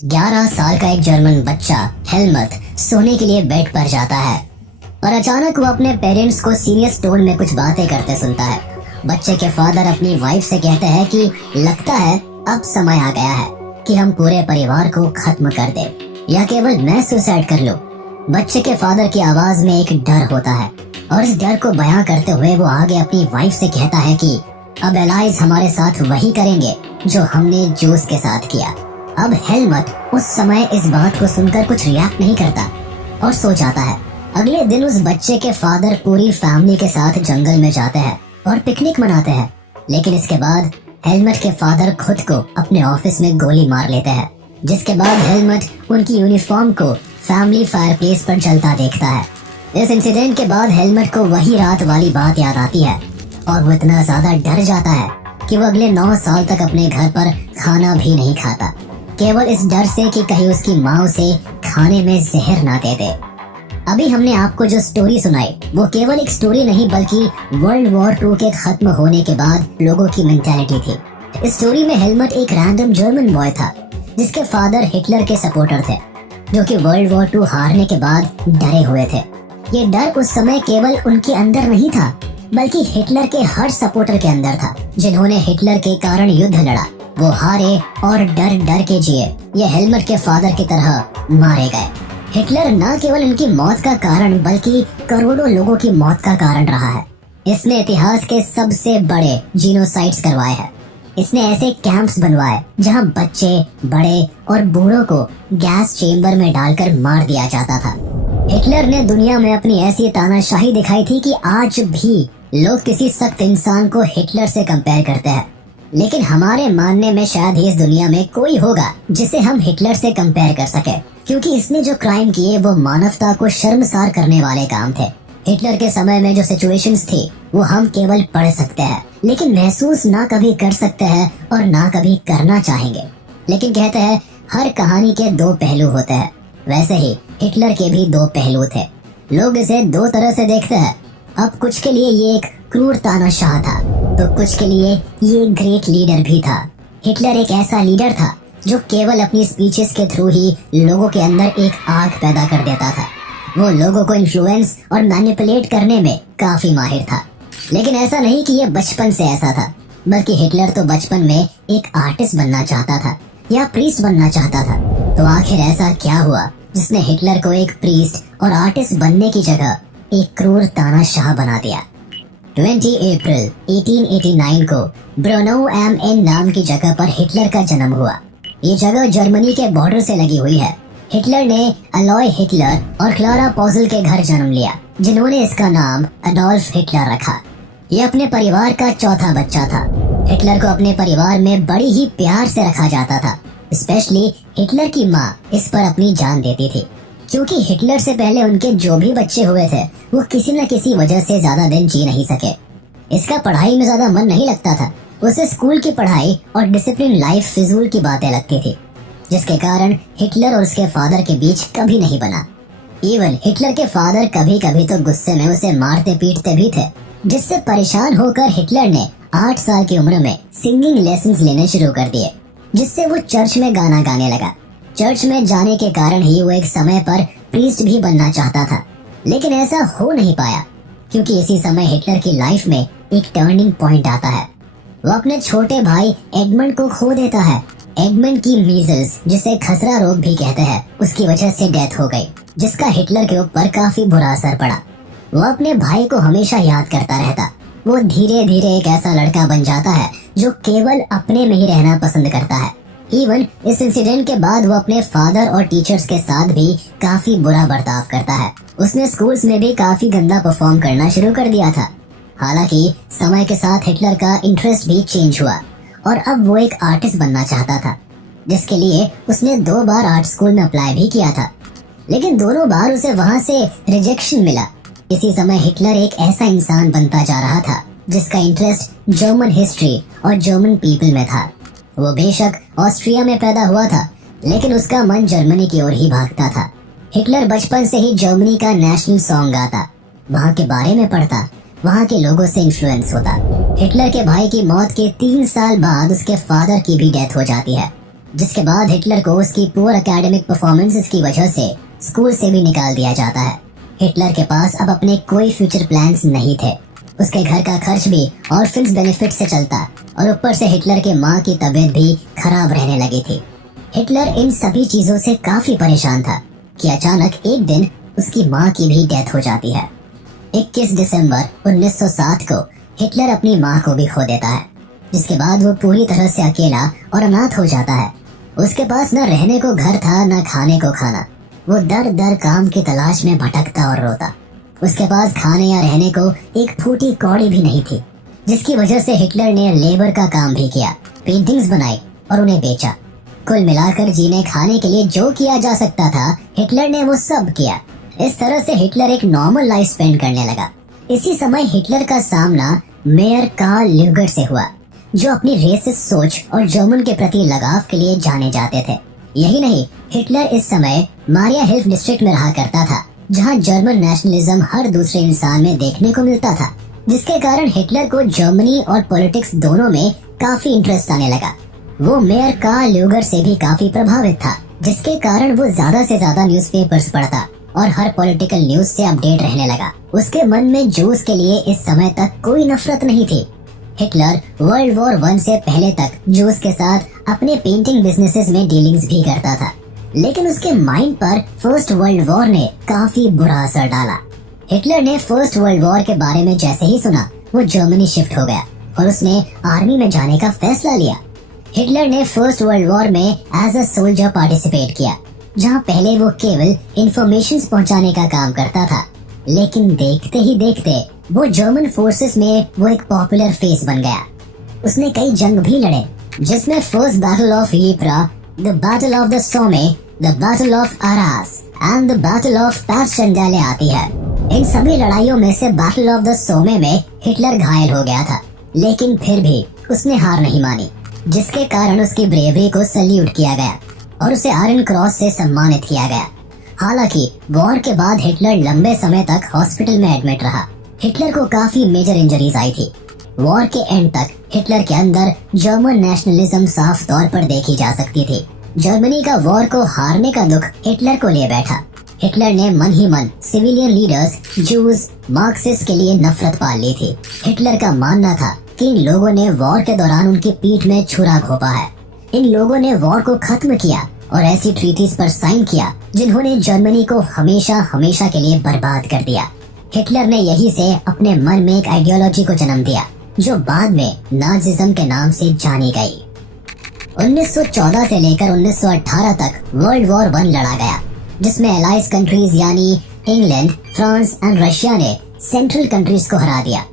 11 साल का एक जर्मन बच्चा हेलमट सोने के लिए बेड पर जाता है और अचानक वो अपने पेरेंट्स को सीरियस टोन में कुछ बातें करते सुनता है। बच्चे के फादर अपनी वाइफ से कहते हैं कि लगता है अब समय आ गया है कि हम पूरे परिवार को खत्म कर दे या केवल मैं सुसाइड कर लूं। बच्चे के फादर की आवाज में एक डर होता है और इस डर को बयां करते हुए वो आगे अपनी वाइफ से कहता है कि अब एलाइज हमारे साथ वही करेंगे जो हमने जूस के साथ किया। अब हेलमट उस समय इस बात को सुनकर कुछ रिएक्ट नहीं करता और सो जाता है। अगले दिन उस बच्चे के फादर पूरी फैमिली के साथ जंगल में जाते हैं और पिकनिक मनाते हैं, लेकिन इसके बाद हेलमट के फादर खुद को अपने ऑफिस में गोली मार लेते हैं, जिसके बाद हेलमट उनकी यूनिफॉर्म को फैमिली फायरप्लेस पर जलता देखता है। इस इंसिडेंट के बाद हेलमट को वही रात वाली बात याद आती है और वो इतना ज्यादा डर जाता है कि वो अगले 9 साल तक अपने घर पर खाना भी नहीं खाता, केवल इस डर से कि कहीं उसकी माँ उसे खाने में जहर ना दे दे। अभी हमने आपको जो स्टोरी सुनाई वो केवल एक स्टोरी नहीं बल्कि वर्ल्ड वॉर 2 के खत्म होने के बाद लोगों की मेंटालिटी थी। इस स्टोरी में हेलमट एक रैंडम जर्मन बॉय था जिसके फादर हिटलर के सपोर्टर थे, जो कि वर्ल्ड वॉर 2 हारने के बाद डरे हुए थे। ये डर उस समय केवल उनके अंदर नहीं था बल्कि हिटलर के हर सपोर्टर के अंदर था, जिन्होंने हिटलर के कारण युद्ध लड़ा। वो हारे और डर डर के जिए। ये हेलमट के फादर की तरह मारे गए। हिटलर न केवल उनकी मौत का कारण बल्कि करोड़ों लोगों की मौत का कारण रहा है। इसने इतिहास के सबसे बड़े जीनोसाइड्स करवाए हैं। इसने ऐसे कैंप्स बनवाए जहां बच्चे, बड़े और बूढ़ों को गैस चेम्बर में डालकर मार दिया जाता था। हिटलर ने दुनिया में अपनी ऐसी तानाशाही दिखाई थी कि आज भी लोग किसी सख्त इंसान को हिटलर से कंपेयर करते हैं, लेकिन हमारे मानने में शायद ही इस दुनिया में कोई होगा जिसे हम हिटलर से कंपेयर कर सके, क्योंकि इसने जो क्राइम किए वो मानवता को शर्मसार करने वाले काम थे। हिटलर के समय में जो सिचुएशंस थी वो हम केवल पढ़ सकते हैं, लेकिन महसूस ना कभी कर सकते हैं और ना कभी करना चाहेंगे। लेकिन कहते हैं हर कहानी के 2 पहलू होते हैं, वैसे ही हिटलर के भी 2 पहलू थे। लोग इसे 2 तरह से देखते हैं। अब कुछ के लिए ये एक क्रूर तानाशाह था तो कुछ के लिए ये ग्रेट लीडर भी था। हिटलर एक ऐसा लीडर था जो केवल अपनी स्पीचेस के थ्रू ही लोगों के अंदर एक आग पैदा कर देता था। वो लोगों को इन्फ्लुएंस और मैनिपुलेट करने में काफी माहिर था। लेकिन ऐसा नहीं कि ये बचपन से ऐसा था, बल्कि हिटलर तो बचपन में एक आर्टिस्ट बनना चाहता था या प्रीस्ट बनना चाहता था। तो आखिर ऐसा क्या हुआ जिसने हिटलर को एक प्रीस्ट और आर्टिस्ट बनने की जगह एक क्रूर तानाशाह बना दिया। 20 अप्रैल 1889 को ब्रोनौ एम एन नाम की जगह पर हिटलर का जन्म हुआ। ये जगह जर्मनी के बॉर्डर से लगी हुई है। हिटलर ने अलोय हिटलर और क्लारा पॉजल के घर जन्म लिया, जिन्होंने इसका नाम अडोल्फ हिटलर रखा। ये अपने परिवार का चौथा बच्चा था। हिटलर को अपने परिवार में बड़ी ही प्यार से रखा जाता था। स्पेशली हिटलर की माँ इस पर अपनी जान देती थी, क्योंकि हिटलर से पहले उनके जो भी बच्चे हुए थे वो किसी न किसी वजह से ज्यादा दिन जी नहीं सके। इसका पढ़ाई में ज्यादा मन नहीं लगता था। उसे स्कूल की पढ़ाई और डिसिप्लिन लाइफ फिजूल की बातें लगती थी, जिसके कारण हिटलर और उसके फादर के बीच कभी नहीं बना। इवन हिटलर के फादर कभी कभी तो गुस्से में उसे मारते पीटते भी थे, जिससे परेशान होकर हिटलर ने 8 साल की उम्र में सिंगिंग लेसन्स लेने शुरू कर दिए, जिससे वो चर्च में गाना गाने लगा। चर्च में जाने के कारण ही वो एक समय पर प्रीस्ट भी बनना चाहता था, लेकिन ऐसा हो नहीं पाया, क्योंकि इसी समय हिटलर की लाइफ में एक टर्निंग पॉइंट आता है। वो अपने छोटे भाई एडमंड को खो देता है। एडमंड की मीजल्स, जिसे खसरा रोग भी कहते हैं, उसकी वजह से डेथ हो गई, जिसका हिटलर के ऊपर काफी बुरा असर पड़ा। वो अपने भाई को हमेशा याद करता रहता। वो धीरे धीरे एक ऐसा लड़का बन जाता है जो केवल अपने में ही रहना पसंद करता है। इवन इस इंसिडेंट के बाद वो अपने फादर और टीचर्स के साथ भी काफी बुरा बर्ताव करता है। उसने स्कूल्स में भी काफी गंदा परफॉर्म करना शुरू कर दिया था। हालांकि समय के साथ हिटलर का इंटरेस्ट भी चेंज हुआ और अब वो एक आर्टिस्ट बनना चाहता था, जिसके लिए उसने 2 बार आर्ट स्कूल में अप्लाई भी किया था, लेकिन दोनों बार उसे वहां से रिजेक्शन मिला। इसी समय हिटलर एक ऐसा इंसान बनता जा रहा था जिसका इंटरेस्ट जर्मन हिस्ट्री और जर्मन पीपल में था। वो बेशक ऑस्ट्रिया में पैदा हुआ था, लेकिन उसका मन जर्मनी की ओर ही भागता था। हिटलर बचपन से ही जर्मनी का नेशनल सॉन्ग गाता, वहाँ के बारे में पढ़ता, वहाँ के लोगों से इन्फ्लुएंस होता। हिटलर के भाई की मौत के 3 साल बाद उसके फादर की भी डेथ हो जाती है जिसके बाद हिटलर को उसकी पुअर एकेडमिक परफॉर्मेंसेस की वजह से स्कूल से भी निकाल दिया जाता है। हिटलर के पास अब अपने कोई फ्यूचर प्लान्स नहीं थे। उसके घर का खर्च भी ऑर्फन्स बेनिफिट से चलता और ऊपर से हिटलर के माँ की तबीयत भी खराब रहने लगी थी। हिटलर इन सभी चीजों से काफी परेशान था कि अचानक एक दिन उसकी माँ की भी डेथ हो जाती है। 21 दिसंबर 1907 को हिटलर अपनी माँ को भी खो देता है, जिसके बाद वो पूरी तरह से अकेला और अनाथ हो जाता है। उसके पास न रहने को घर था न खाने को खाना। वो दर दर काम की तलाश में भटकता और रोता। उसके पास खाने या रहने को एक फूटी कौड़ी भी नहीं थी, जिसकी वजह से हिटलर ने लेबर का काम भी किया, पेंटिंग्स बनाई और उन्हें बेचा। कुल मिलाकर जीने खाने के लिए जो किया जा सकता था हिटलर ने वो सब किया। इस तरह से हिटलर एक नॉर्मल लाइफ स्पेंड करने लगा। इसी समय हिटलर का सामना मेयर कार्ल ल्यूगर से हुआ, जो अपनी रेसिस्ट सोच और जर्मन के प्रति लगाव के लिए जाने जाते थे। यही नहीं, हिटलर इस समय मारिया हिल्फ डिस्ट्रिक्ट में रहा करता था, जहां जर्मन नेशनलिज्म हर दूसरे इंसान में देखने को मिलता था, जिसके कारण हिटलर को जर्मनी और पॉलिटिक्स दोनों में काफी इंटरेस्ट आने लगा। वो मेयर कार्ल ल्यूगर से भी काफी प्रभावित था, जिसके कारण वो ज्यादा से ज्यादा न्यूज़पेपर्स पढ़ता और हर पॉलिटिकल न्यूज से अपडेट रहने लगा। उसके मन में जूस के लिए इस समय तक कोई नफरत नहीं थी। हिटलर वर्ल्ड वॉर 1 से पहले तक जूस के साथ अपने पेंटिंग बिजनेसेस में डीलिंग्स भी करता था, लेकिन उसके माइंड पर फर्स्ट वर्ल्ड वॉर ने काफी बुरा असर डाला। हिटलर ने फर्स्ट वर्ल्ड वॉर के बारे में जैसे ही सुना, वो जर्मनी शिफ्ट हो गया और उसने आर्मी में जाने का फैसला लिया। हिटलर ने फर्स्ट वर्ल्ड वॉर में एज अ सोल्जर पार्टिसिपेट किया, जहां पहले वो केवल इंफॉर्मेशन पहुंचाने का काम करता था, लेकिन देखते ही देखते वो जर्मन फोर्सेस में वो एक पॉपुलर फेस बन गया। उसने कई जंग भी लड़े, जिसमें first battle of Ypres, the battle of the Somme, the battle of Arras and the battle of Passchendaele आती है। इन सभी लड़ाइयों में से बैटल ऑफ द सोमे में हिटलर घायल हो गया था, लेकिन फिर भी उसने हार नहीं मानी, जिसके कारण उसकी ब्रेवरी को सल्यूट किया गया और उसे आयरन क्रॉस से सम्मानित किया गया। हालांकि वॉर के बाद हिटलर लंबे समय तक हॉस्पिटल में एडमिट रहा। हिटलर को काफी मेजर इंजरीज आई थी। वॉर के एंड तक हिटलर के अंदर जर्मन नेशनलिज्म साफ तौर पर देखी जा सकती थी। जर्मनी का वॉर को हारने का दुख हिटलर को ले बैठा। हिटलर ने मन ही मन सिविलियन लीडर्स, जूज, मार्क्सिस्ट के लिए नफरत पाल ली थी। हिटलर का मानना था कि इन लोगों ने वॉर के दौरान उनकी पीठ में छुरा घोंपा है। इन लोगों ने वॉर को खत्म किया और ऐसी ट्रीटीज पर साइन किया जिन्होंने जर्मनी को हमेशा हमेशा के लिए बर्बाद कर दिया। हिटलर ने यही से अपने मन में एक आइडियोलॉजी को जन्म दिया, जो बाद में नाजिज्म के नाम से जानी गई। 1914 से लेकर 1918 तक वर्ल्ड वॉर 1 लड़ा गया, जिसमें एलाइज कंट्रीज यानी इंग्लैंड, फ्रांस एंड रशिया ने सेंट्रल कंट्रीज को हरा दिया,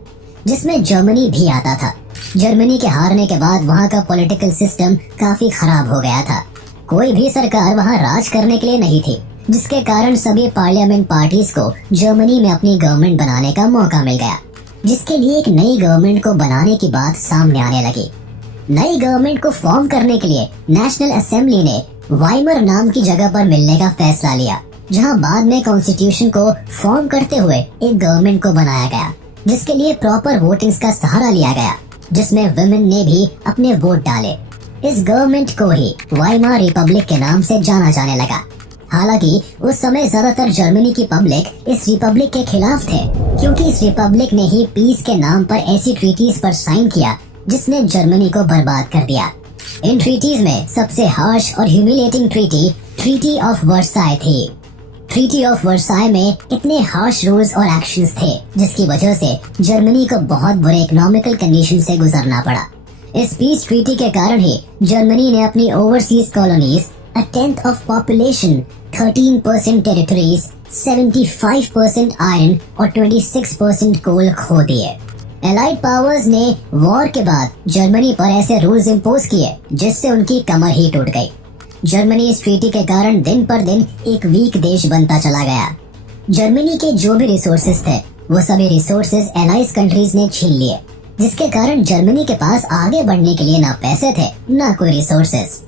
जिसमें जर्मनी भी आता था। जर्मनी के हारने के बाद वहाँ का पॉलिटिकल सिस्टम काफी खराब हो गया था। कोई भी सरकार वहाँ राज करने के लिए नहीं थी, जिसके कारण सभी पार्लियामेंट पार्टीज को जर्मनी में अपनी गवर्नमेंट बनाने का मौका मिल गया, जिसके लिए एक नई गवर्नमेंट को बनाने की बात सामने आने लगी। नई गवर्नमेंट को फॉर्म करने के लिए नेशनल असेंबली ने वाइमर नाम की जगह पर मिलने का फैसला लिया, जहां बाद में कॉन्स्टिट्यूशन को फॉर्म करते हुए एक गवर्नमेंट को बनाया गया, जिसके लिए प्रॉपर वोटिंग्स का सहारा लिया गया, जिसमें वुमेन ने भी अपने वोट डाले। इस गवर्नमेंट को ही वाइमार रिपब्लिक के नाम से जाना जाने लगा। हालांकि उस समय ज्यादातर जर्मनी की पब्लिक इस रिपब्लिक के खिलाफ थे, क्योंकि इस रिपब्लिक ने ही पीस के नाम पर ऐसी ट्रीटीज पर साइन किया जिसने जर्मनी को बर्बाद कर दिया। इन ट्रीटीज में सबसे हार्श और ह्यूमिलेटिंग ट्रीटी ऑफ वर्साई थी। ट्रीटी ऑफ वर्साई में इतने हार्श रूल्स और एक्शंस थे, जिसकी वजह से जर्मनी को बहुत बुरे इकोनॉमिकल कंडीशन से गुजरना पड़ा। इस पीस ट्रीटी के कारण ही जर्मनी ने अपनी overseas colonies, a tenth of population, 13% territories, 75% iron और 26% कोल खो दिए। एलाइड पावर्स ने वॉर के बाद जर्मनी पर ऐसे रूल्स इम्पोज किए जिससे उनकी कमर ही टूट गई। जर्मनी इस ट्रीटी के कारण दिन पर दिन एक वीक देश बनता चला गया। जर्मनी के जो भी रिसोर्सेज थे, वो सभी रिसोर्सेज एलाइज कंट्रीज ने छीन लिए, जिसके कारण जर्मनी के पास आगे बढ़ने के लिए ना पैसे थे ना कोई रिसोर्सेज।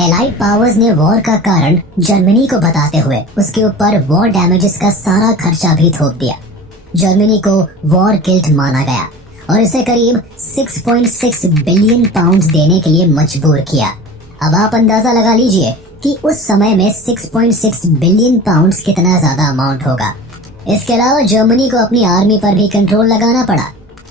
एलाइड पावर्स ने वॉर का कारण जर्मनी को बताते हुए उसके ऊपर वॉर डैमेजेस का सारा खर्चा भी थोप दिया। जर्मनी को वॉर गिल्ट माना गया और इसे करीब 6.6 बिलियन पाउंड्स देने के लिए मजबूर किया। अब आप अंदाजा लगा लीजिए कि उस समय में 6.6 बिलियन पाउंड्स कितना ज्यादा अमाउंट होगा। इसके अलावा जर्मनी को अपनी आर्मी पर भी कंट्रोल लगाना पड़ा।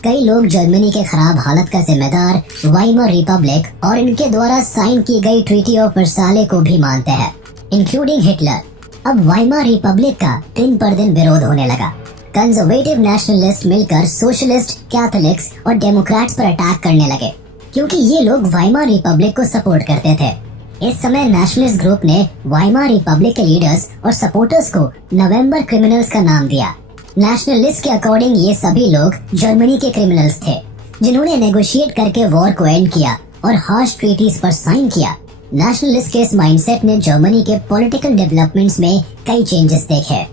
कई लोग जर्मनी के खराब हालत का जिम्मेदार वाइमर रिपब्लिक और इनके द्वारा साइन की गई ट्रीटी ऑफ वर्साले को भी मानते हैं, इंक्लूडिंग हिटलर। अब वाइमर रिपब्लिक का दिन पर दिन विरोध होने लगा। कंजर्वेटिव नेशनलिस्ट मिलकर सोशलिस्ट, कैथोलिक्स और डेमोक्रेट्स पर अटैक करने लगे, क्योंकि ये लोग वाइमर रिपब्लिक को सपोर्ट करते थे। इस समय नेशनलिस्ट ग्रुप ने वाइमर रिपब्लिक के लीडर्स और सपोर्टर्स को नवंबर क्रिमिनल्स का नाम दिया। नेशनलिस्ट के अकॉर्डिंग ये सभी लोग जर्मनी के क्रिमिनल्स थे, जिन्होंने नेगोशिएट करके वॉर को एंड किया और हार्श ट्रीटीज पर साइन किया। नेशनलिस्ट के इस माइंडसेट ने जर्मनी के पॉलिटिकल डेवलपमेंट्स में कई चेंजेस देखे।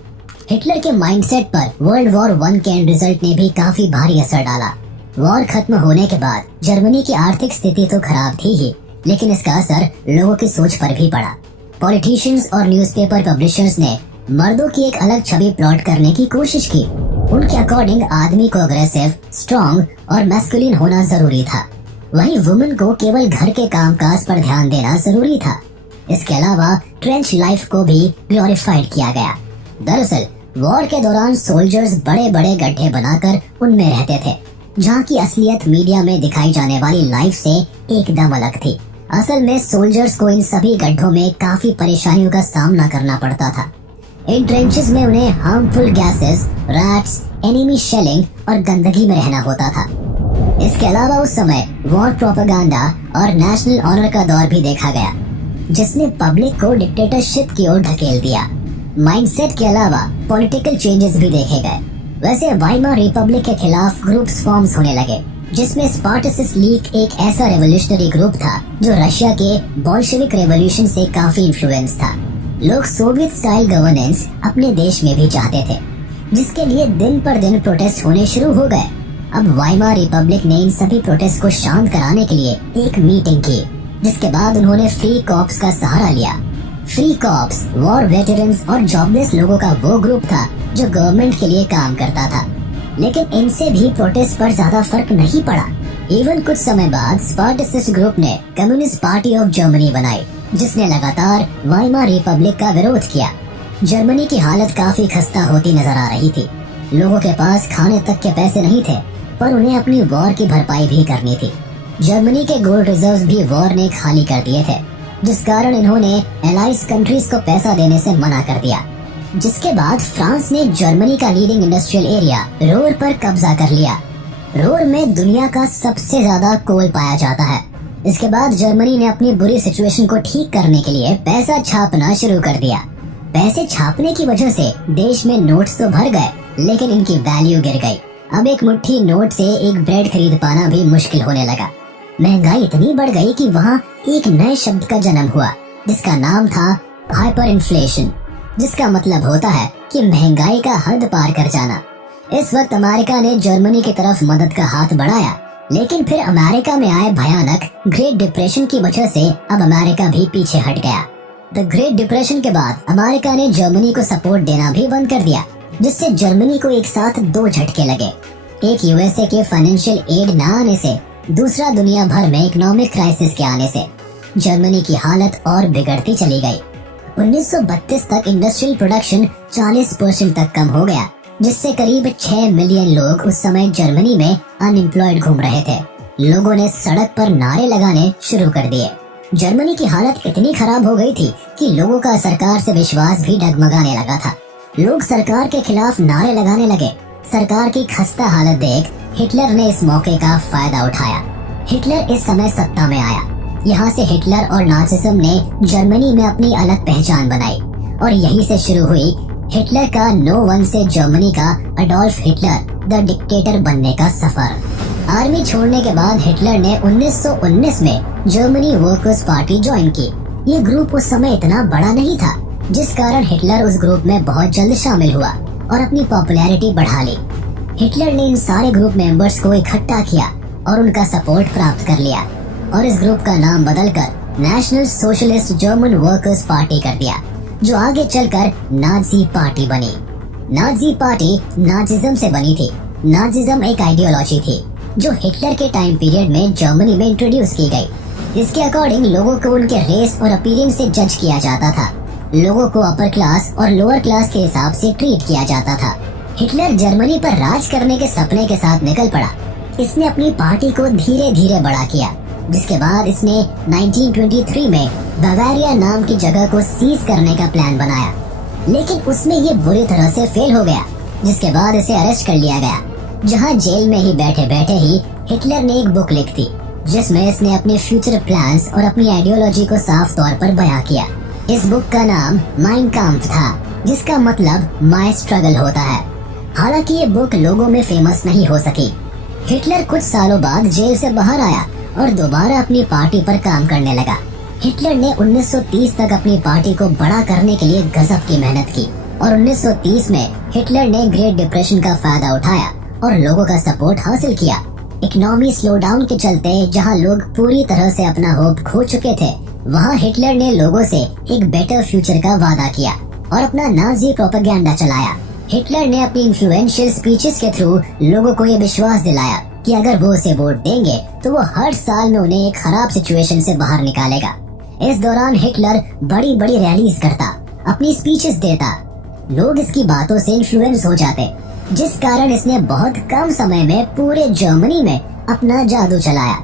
हिटलर के माइंडसेट पर वर्ल्ड वॉर 1 के एंड रिजल्ट ने भी काफी भारी असर डाला। वॉर खत्म होने के बाद जर्मनी की आर्थिक स्थिति तो खराब थी ही, लेकिन इसका असर लोगों की सोच पर भी पड़ा। पॉलिटिशियंस और न्यूज़पेपर पब्लिशर्स ने मर्दों की एक अलग छवि प्लॉट करने की कोशिश की। उनके अकॉर्डिंग आदमी को अग्रेसिव, स्ट्रॉन्ग और मैस्कुलिन होना जरूरी था, वहीं वुमेन को केवल घर के कामकाज पर ध्यान देना जरूरी था। इसके अलावा ट्रेंच लाइफ को भी ग्लोरीफाइड किया गया। दरअसल वॉर के दौरान सोल्जर्स बड़े बड़े गड्ढे बनाकर उनमें रहते थे, जहाँ की असलियत मीडिया में दिखाई जाने वाली लाइफ से एकदम अलग थी। असल में सोल्जर्स को इन सभी गड्ढों में काफी परेशानियों का सामना करना पड़ता था। इन ट्रेंचेस में उन्हें harmful gases, rats, enemy shelling और गंदगी में रहना होता था। इसके अलावा उस समय वॉर प्रोपेगेंडा और नेशनल ऑनर का दौर भी देखा गया, जिसने पब्लिक को डिक्टेटरशिप की ओर ढकेल दिया। माइंडसेट के अलावा पॉलिटिकल चेंजेस भी देखे गए। वैसे वाइमर रिपब्लिक के खिलाफ ग्रुप्स फॉर्म्स होने लगे, जिसमें स्पार्टसिस्ट लीग एक ऐसा रेवोल्यूशनरी ग्रुप था जो रशिया के बोल्शेविक रेवोल्यूशन से काफी इन्फ्लुएंस था। लोग सोवियत स्टाइल गवर्नेंस अपने देश में भी चाहते थे, जिसके लिए दिन पर दिन प्रोटेस्ट होने शुरू हो गए। अब वाइमर रिपब्लिक ने इन सभी प्रोटेस्ट को शांत कराने के लिए एक मीटिंग की, जिसके बाद उन्होंने फ्री कॉर्प्स का सहारा लिया। फ्री कॉर्प्स वॉर वेटरन्स और जॉबलेस लोगों का वो ग्रुप था जो गवर्नमेंट के लिए काम करता था, लेकिन इनसे भी प्रोटेस्ट पर ज्यादा फर्क नहीं पड़ा। इवन कुछ समय बाद स्पार्टसिस्ट ग्रुप ने कम्युनिस्ट पार्टी ऑफ जर्मनी बनाई, जिसने लगातार वाइमर रिपब्लिक का विरोध किया। जर्मनी की हालत काफी खस्ता होती नजर आ रही थी। लोगों के पास खाने तक के पैसे नहीं थे, पर उन्हें अपनी वॉर की भरपाई भी करनी थी। जर्मनी के गोल्ड रिजर्व्स भी वॉर ने खाली कर दिए थे, जिस कारण इन्होंने एलाइज कंट्रीज को पैसा देने से मना कर दिया। जिसके बाद फ्रांस ने जर्मनी का लीडिंग इंडस्ट्रियल एरिया रोर पर कब्जा कर लिया। रोर में दुनिया का सबसे ज्यादा कोल पाया जाता है। इसके बाद जर्मनी ने अपनी बुरी सिचुएशन को ठीक करने के लिए पैसा छापना शुरू कर दिया। पैसे छापने की वजह से देश में नोट्स तो भर गए, लेकिन इनकी वैल्यू गिर गई। अब एक मुट्ठी नोट से एक ब्रेड खरीद पाना भी मुश्किल होने लगा। महंगाई इतनी बढ़ गई कि वहाँ एक नए शब्द का जन्म हुआ, जिसका नाम था हाइपर इन्फ्लेशन, जिसका मतलब होता है कि महंगाई का हद पार कर जाना। इस वक्त अमेरिका ने जर्मनी की तरफ मदद का हाथ बढ़ाया, लेकिन फिर अमेरिका में आए भयानक ग्रेट डिप्रेशन की वजह से अब अमेरिका भी पीछे हट गया। द ग्रेट डिप्रेशन के बाद अमेरिका ने जर्मनी को सपोर्ट देना भी बंद कर दिया, जिससे जर्मनी को एक साथ दो झटके लगे। एक यूएसए के फाइनेंशियल एड न आने से, दूसरा दुनिया भर में इकोनॉमिक क्राइसिस के आने से जर्मनी की हालत और बिगड़ती चली गई। 1932 तक इंडस्ट्रियल प्रोडक्शन 40% तक कम हो गया, जिससे करीब 6 मिलियन लोग उस समय जर्मनी में अनएम्प्लॉयड घूम रहे थे। लोगों ने सड़क पर नारे लगाने शुरू कर दिए। जर्मनी की हालत इतनी खराब हो गई थी कि लोगों का सरकार से विश्वास भी डगमगाने लगा था। लोग सरकार के खिलाफ नारे लगाने लगे। सरकार की खस्ता हालत देख हिटलर ने इस मौके का फायदा उठाया। हिटलर इस समय सत्ता में आया। यहाँ से हिटलर और नाजिज्म ने जर्मनी में अपनी अलग पहचान बनाई, और यहीं से शुरू हुई हिटलर का नो वन से जर्मनी का अडोल्फ हिटलर द डिक्टेटर बनने का सफर। आर्मी छोड़ने के बाद हिटलर ने 1919 में जर्मनी वर्कर्स पार्टी ज्वाइन की। ये ग्रुप उस समय इतना बड़ा नहीं था, जिस कारण हिटलर उस ग्रुप में बहुत जल्द शामिल हुआ और अपनी पॉपुलैरिटी बढ़ा ली। हिटलर ने इन सारे ग्रुप मेंबर्स को इकट्ठा किया और उनका सपोर्ट प्राप्त कर लिया, और इस ग्रुप का नाम बदलकर national socialist German workers party कर दिया, जो आगे चलकर नाजी पार्टी बनी। नाजी पार्टी नाजिज्म से बनी थी। नाजिज्म एक आइडियोलॉजी थी जो हिटलर के टाइम पीरियड में जर्मनी में इंट्रोड्यूस की गई। इसके अकॉर्डिंग लोगों को उनके रेस और अपीयरेंस से जज किया जाता था। लोगों को अपर क्लास और लोअर क्लास के हिसाब से ट्रीट किया जाता था। हिटलर जर्मनी पर राज करने के सपने के साथ निकल पड़ा। इसने अपनी पार्टी को धीरे धीरे बड़ा किया, जिसके बाद इसने 1923 में बवारिया नाम की जगह को सीज करने का प्लान बनाया, लेकिन उसमें ये बुरी तरह से फेल हो गया, जिसके बाद इसे अरेस्ट कर लिया गया। जहां जेल में ही बैठे बैठे ही हिटलर ने एक बुक लिख दी, जिसमें इसने अपने फ्यूचर प्लान्स और अपनी आइडियोलॉजी को साफ तौर पर बयां किया। इस बुक का नाम माइन काम्फ था, जिसका मतलब माय स्ट्रगल होता है। हालांकि ये बुक लोगों में फेमस नहीं हो सकी। हिटलर कुछ सालों बाद जेल से बाहर आया और दोबारा अपनी पार्टी पर काम करने लगा। हिटलर ने 1930 तक अपनी पार्टी को बड़ा करने के लिए गजब की मेहनत की और 1930 में हिटलर ने ग्रेट डिप्रेशन का फायदा उठाया और लोगों का सपोर्ट हासिल किया। इकोनॉमी स्लो डाउन के चलते जहां लोग पूरी तरह से अपना होप खो चुके थे, वहां हिटलर ने लोगों से एक बेटर फ्यूचर का वादा किया और अपना नाजी प्रोपेगेंडा चलाया। हिटलर ने अपनी इन्फ्लुएंशियल स्पीचेस के थ्रू लोगों को ये विश्वास दिलाया कि अगर वो उसे वोट देंगे तो वो हर साल में उन्हें एक खराब सिचुएशन से बाहर निकालेगा। इस दौरान हिटलर बड़ी बड़ी रैलीज करता, अपनी स्पीचेस देता। लोग इसकी बातों से इन्फ्लुएंस हो जाते, जिस कारण इसने बहुत कम समय में पूरे जर्मनी में अपना जादू चलाया,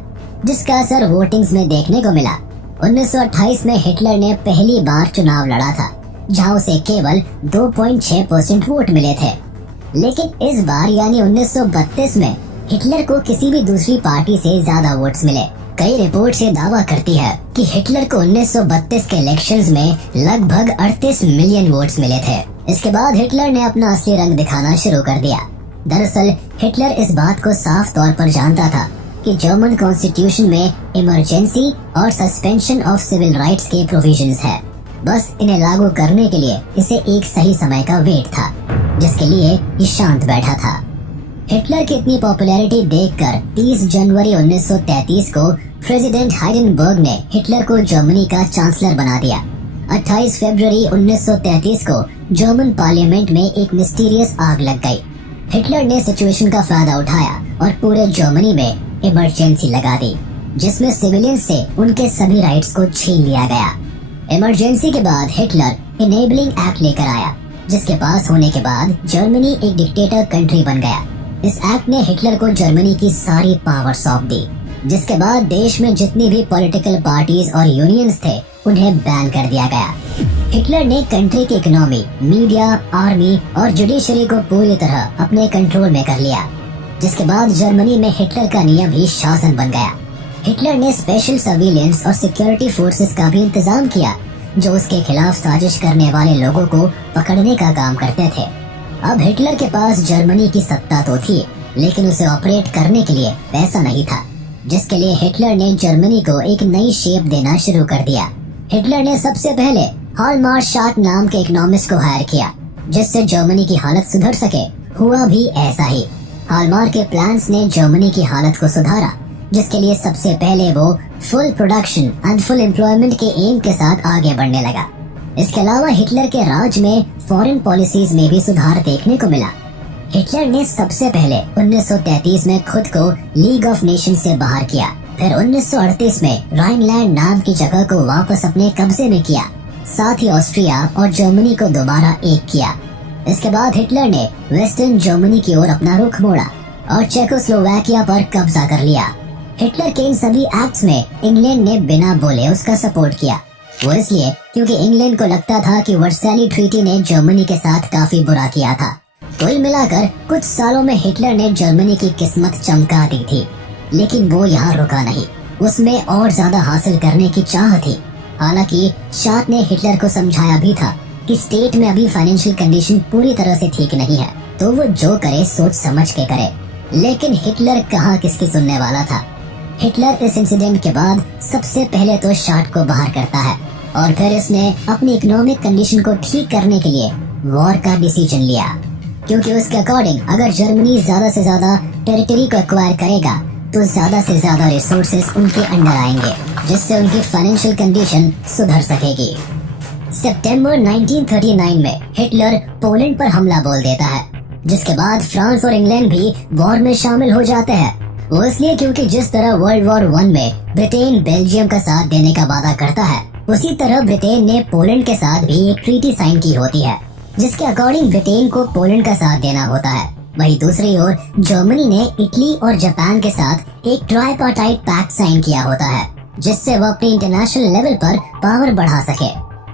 जिसका असर वोटिंग्स में देखने को मिला। 1928 में हिटलर ने पहली बार चुनाव लड़ा था, जहां उसे केवल 2.6% वोट मिले थे। लेकिन इस बार यानी 1932 में हिटलर को किसी भी दूसरी पार्टी से ज्यादा वोट्स मिले। कई रिपोर्ट से दावा करती है कि हिटलर को 1932 के इलेक्शंस में लगभग 38 मिलियन वोट्स मिले थे। इसके बाद हिटलर ने अपना असली रंग दिखाना शुरू कर दिया। दरअसल हिटलर इस बात को साफ तौर पर जानता था कि जर्मन कॉन्स्टिट्यूशन में इमरजेंसी और सस्पेंशन ऑफ सिविल राइट्स के प्रोविजंस है। बस इन्हें लागू करने के लिए इसे एक सही समय का वेट था, जिसके लिए ये शांत बैठा था। हिटलर की इतनी पॉपुलैरिटी देखकर 30 जनवरी 1933 को प्रेसिडेंट हाइडेनबर्ग ने हिटलर को जर्मनी का चांसलर बना दिया। 28 फरवरी 1933 को जर्मन पार्लियामेंट में एक मिस्टीरियस आग लग गई। हिटलर ने सिचुएशन का फायदा उठाया और पूरे जर्मनी में इमरजेंसी लगा दी, जिसमें सिविलियंस से उनके सभी राइट्स को छीन लिया गया। इमरजेंसी के बाद हिटलर इनेबलिंग एक्ट लेकर आया, जिसके पास होने के बाद जर्मनी एक डिक्टेटर कंट्री बन गया। इस एक्ट ने हिटलर को जर्मनी की सारी पावर सौंप दी, जिसके बाद देश में जितनी भी पॉलिटिकल पार्टीज और यूनियंस थे उन्हें बैन कर दिया गया। हिटलर ने कंट्री की इकोनॉमी, मीडिया, आर्मी और जुडिशरी को पूरी तरह अपने कंट्रोल में कर लिया, जिसके बाद जर्मनी में हिटलर का नियम ही शासन बन गया। हिटलर ने स्पेशल सर्विलेंस और सिक्योरिटी फोर्सेस का भी इंतजाम किया, जो उसके खिलाफ साजिश करने वाले लोगों को पकड़ने का काम करते थे। अब हिटलर के पास जर्मनी की सत्ता तो थी, लेकिन उसे ऑपरेट करने के लिए पैसा नहीं था, जिसके लिए हिटलर ने जर्मनी को एक नई शेप देना शुरू कर दिया। हिटलर ने सबसे पहले हालमार्शाट नाम के इकोनॉमिस्ट को हायर किया, जिससे जर्मनी की हालत सुधर सके। हुआ भी ऐसा ही। हालमार के प्लान्स ने जर्मनी की हालत को सुधारा, जिसके लिए सबसे पहले वो full production and full employment के एम के साथ आगे बढ़ने लगा। इसके अलावा हिटलर के राज में फॉरेन पॉलिसीज में भी सुधार देखने को मिला। हिटलर ने सबसे पहले 1933 में खुद को लीग ऑफ नेशन से बाहर किया, फिर 1938 में राइनलैंड नाम की जगह को वापस अपने कब्जे में किया, साथ ही ऑस्ट्रिया और जर्मनी को दोबारा एक किया। इसके बाद हिटलर ने वेस्टर्न जर्मनी की ओर अपना रुख मोड़ा और चेकोस्लोवाकिया पर कब्जा कर लिया। हिटलर के इन सभी एक्ट्स में इंग्लैंड ने बिना बोले उसका सपोर्ट किया। वो इसलिए क्योंकि इंग्लैंड को लगता था कि वर्साइली ट्रीटी ने जर्मनी के साथ काफी बुरा किया था। कुल मिलाकर कुछ सालों में हिटलर ने जर्मनी की किस्मत चमका दी थी, लेकिन वो यहाँ रुका नहीं। उसमें और ज्यादा हासिल करने की चाह थी। हालांकि शात ने हिटलर को समझाया भी था कि स्टेट में अभी फाइनेंशियल कंडीशन पूरी तरह से ठीक नहीं है, तो वो जो करे सोच समझ के करे। लेकिन हिटलर कहाँ किसकी सुनने वाला था। हिटलर इस इंसिडेंट के बाद सबसे पहले तो शाट को बाहर करता है और फिर इसने अपनी इकोनॉमिक कंडीशन को ठीक करने के लिए वॉर का डिसीजन लिया, क्योंकि उसके अकॉर्डिंग अगर जर्मनी ज्यादा से ज्यादा टेरिटरी को एक्वायर करेगा तो ज्यादा से ज्यादा रिसोर्सेज उनके अंडर आएंगे, जिससे उनकी फाइनेंशियल कंडीशन सुधर सकेगी। सितंबर 1939 में हिटलर पोलैंड पर हमला बोल देता है, जिसके बाद फ्रांस और इंग्लैंड भी वॉर में शामिल हो जाते हैं। वो इसलिए क्योंकि जिस तरह वर्ल्ड वॉर 1 में ब्रिटेन बेल्जियम का साथ देने का वादा करता है, उसी तरह ब्रिटेन ने पोलैंड के साथ भी एक ट्रीटी साइन की होती है, जिसके अकॉर्डिंग ब्रिटेन को पोलैंड का साथ देना होता है। वहीं दूसरी ओर जर्मनी ने इटली और जापान के साथ एक ट्राइपार्टाइट पैक्ट साइन किया होता है, जिससे वो अपने इंटरनेशनल लेवल पर पावर बढ़ा सके।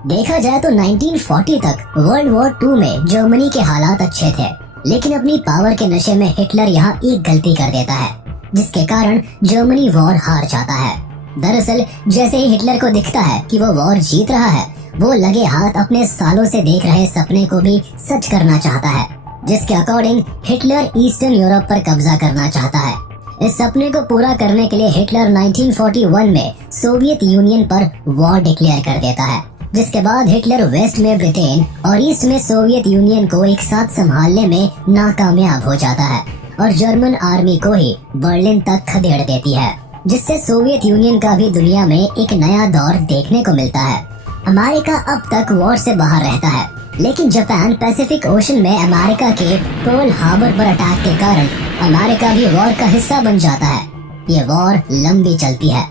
देखा जाए तो 1940 तक वर्ल्ड वॉर 2 में जर्मनी के हालात अच्छे थे, लेकिन अपनी पावर के नशे में हिटलर यहाँ एक गलती कर देता है, जिसके कारण जर्मनी वॉर हार जाता है। दरअसल जैसे ही हिटलर को दिखता है कि वो वॉर जीत रहा है, वो लगे हाथ अपने सालों से देख रहे सपने को भी सच करना चाहता है, जिसके अकॉर्डिंग हिटलर ईस्टर्न यूरोप पर कब्जा करना चाहता है। इस सपने को पूरा करने के लिए हिटलर 1941 में सोवियत यूनियन पर वॉर डिक्लेयर कर देता है, जिसके बाद हिटलर वेस्ट में ब्रिटेन और ईस्ट में सोवियत यूनियन को एक साथ संभालने में नाकामयाब हो जाता है और जर्मन आर्मी को ही बर्लिन तक खदेड़ देती है, जिससे सोवियत यूनियन का भी दुनिया में एक नया दौर देखने को मिलता है। अमेरिका अब तक वॉर से बाहर रहता है, लेकिन जापान पैसिफिक ओशन में अमेरिका के पर्ल हार्बर पर अटैक के कारण अमेरिका भी वॉर का हिस्सा बन जाता है। ये वॉर लंबी चलती है।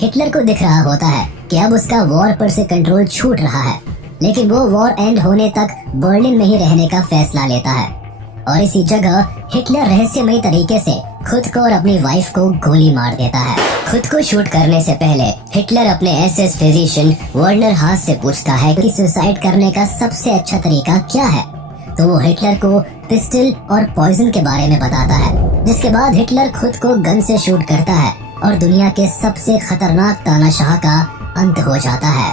हिटलर को दिख रहा होता है कि अब उसका वॉर पर से कंट्रोल छूट रहा है, लेकिन वो वॉर एंड होने तक बर्लिन में ही रहने का फैसला लेता है और इसी जगह हिटलर रहस्यमयी तरीके से खुद को और अपनी वाइफ को गोली मार देता है। खुद को शूट करने से पहले हिटलर अपने एसएस फिजिशियन वर्नर हास से पूछता है कि सुसाइड करने का सबसे अच्छा तरीका क्या है, तो वो हिटलर को पिस्टल और पॉइजन के बारे में बताता है, जिसके बाद हिटलर खुद को गन से शूट करता है और दुनिया के सबसे खतरनाक तानाशाह का अंत हो जाता है।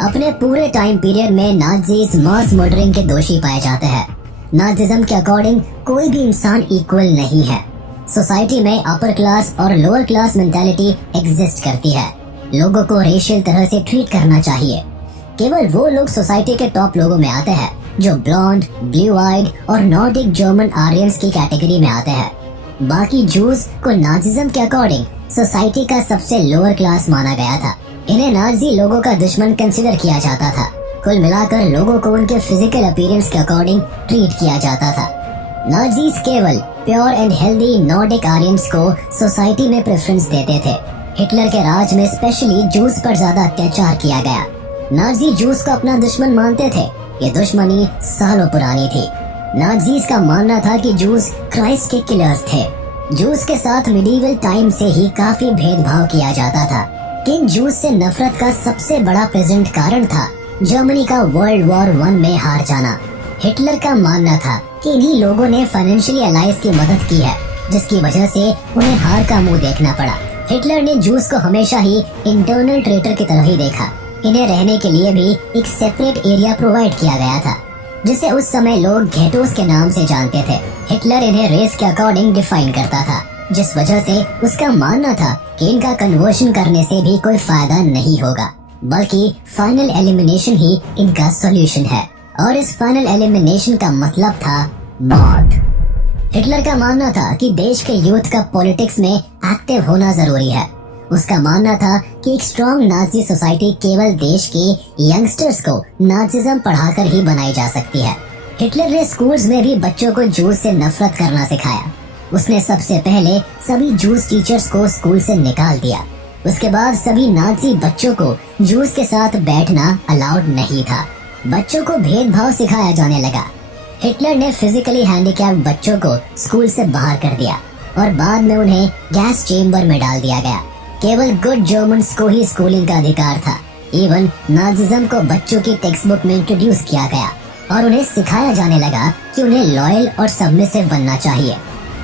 अपने पूरे टाइम पीरियड में नाज़ीज़ मास मर्डरिंग के दोषी पाए जाते हैं। नाज़िज्म के अकॉर्डिंग कोई भी इंसान इक्वल नहीं है। सोसाइटी में अपर क्लास और लोअर क्लास मेंटालिटी एग्जिस्ट करती है। लोगों को रेशियल तरह से ट्रीट करना चाहिए। केवल वो लोग सोसाइटी के टॉप लोगों में आते हैं जो ब्लॉन्ड, ब्लू आइड और नॉर्डिक जर्मन आर्यंस की कैटेगरी में आते हैं। बाकी जूस को नाज़िज्म के अकॉर्डिंग सोसाइटी का सबसे लोअर क्लास माना गया था। इन्हें नाज़ी लोगों का दुश्मन कंसिडर किया जाता था। कुल मिलाकर लोगों को उनके फिजिकल अपीयरेंस के अकॉर्डिंग ट्रीट किया जाता था। नाज़ीज़ केवल pure and healthy Nordic Aryans को सोसाइटी में प्रेफरेंस देते थे। हिटलर के राज में स्पेशली जूस पर ज्यादा अत्याचार किया गया। नाज़ी जूस को अपना दुश्मन मानते थे। ये दुश्मनी सालों पुरानी थी। नाज़ीज़ का मानना था कि जूस क्राइस्ट के किलर्स थे। जूस के साथ मिडीवल टाइम से ही काफी भेदभाव किया जाता था। किन जूस से नफरत का सबसे बड़ा प्रेजेंट कारण था जर्मनी का वर्ल्ड वॉर 1 में हार जाना। हिटलर का मानना था कि इन्हीं लोगों ने फाइनेंशियली अलाइज की मदद की है, जिसकी वजह से उन्हें हार का मुंह देखना पड़ा। हिटलर ने जूस को हमेशा ही इंटरनल ट्रेटर की तरह ही देखा। इन्हें रहने के लिए भी एक सेपरेट एरिया प्रोवाइड किया गया था, जिसे उस समय लोग घेटोस के नाम से जानते थे। हिटलर इन्हें रेस के अकॉर्डिंग डिफाइन करता था, जिस वजह से उसका मानना था कि इनका कन्वर्शन करने से भी कोई फायदा नहीं होगा, बल्कि फाइनल एलिमिनेशन ही इनका सॉल्यूशन है। और इस फाइनल एलिमिनेशन का मतलब था मौत। हिटलर का मानना था कि देश के यूथ का पॉलिटिक्स में एक्टिव होना जरूरी है। उसका मानना था कि एक स्ट्रॉन्ग नाज़ी सोसाइटी केवल देश के यंगस्टर्स को नाज़िज्म पढ़ाकर ही बनाई जा सकती है। हिटलर ने स्कूल्स में भी बच्चों को जूस से नफरत करना सिखाया। उसने सबसे पहले सभी जूस टीचर्स को स्कूल से निकाल दिया। उसके बाद सभी नाज़ी बच्चों को जूस के साथ बैठना अलाउड नहीं था। बच्चों को भेदभाव सिखाया जाने लगा। हिटलर ने फिजिकली हैंडीकैप्ड बच्चों को स्कूल से बाहर कर दिया और बाद में उन्हें गैस चेम्बर में डाल दिया गया। केवल गुड जर्मन्स को ही स्कूलिंग का अधिकार था। इवन नाज़िज्म को बच्चों की टेक्स्ट बुक में इंट्रोड्यूस किया गया और उन्हें सिखाया जाने लगा कि उन्हें लॉयल और सबमिसिव बनना चाहिए।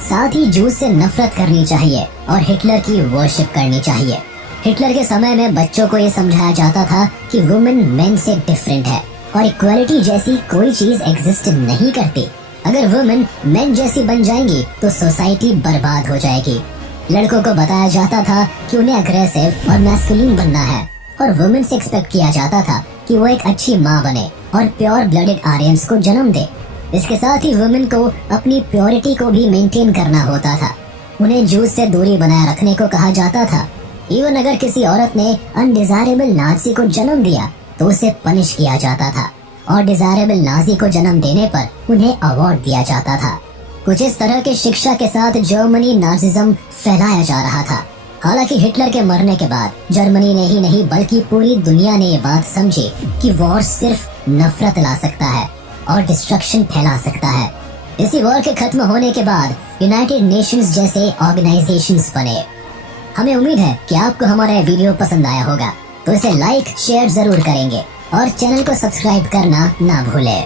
साथ ही जूस से नफरत करनी चाहिए और हिटलर की वर्शिप करनी चाहिए। हिटलर के समय में बच्चों को ये समझाया जाता था कि वुमेन मेन से डिफरेंट है और इक्वालिटी जैसी कोई चीज एग्जिस्ट नहीं करती। अगर वुमेन मेन जैसी बन जाएंगी तो सोसाइटी बर्बाद हो जाएगी। लड़कों को बताया जाता था कि उन्हें अग्रेसिव और मैस्कुलिन बनना है और वुमेन से एक्सपेक्ट किया जाता था कि वो एक अच्छी माँ बने और प्योर ब्लडेड आर्यंस को जन्म दे। इसके साथ ही वुमेन को अपनी प्योरिटी को भी मेंटेन करना होता था। उन्हें जूस से दूरी बनाए रखने को कहा जाता था। इवन अगर किसी औरत ने अनडिजायरेबल नाज़ी को जन्म दिया तो उसे पनिश किया जाता था और डिजायरेबल नाज़ी को जन्म देने पर उन्हें अवार्ड दिया जाता था। कुछ इस तरह की शिक्षा के साथ जर्मनी नाजिज्म फैलाया जा रहा था। हालांकि हिटलर के मरने के बाद जर्मनी ने ही नहीं बल्कि पूरी दुनिया ने ये बात समझी कि वॉर सिर्फ नफरत ला सकता है और डिस्ट्रक्शन फैला सकता है। इसी वॉर के खत्म होने के बाद यूनाइटेड नेशंस जैसे ऑर्गेनाइजेशंस बने। हमें उम्मीद है कि आपको हमारा ये वीडियो पसंद आया होगा, तो इसे लाइक शेयर जरूर करेंगे और चैनल को सब्सक्राइब करना ना भूलें।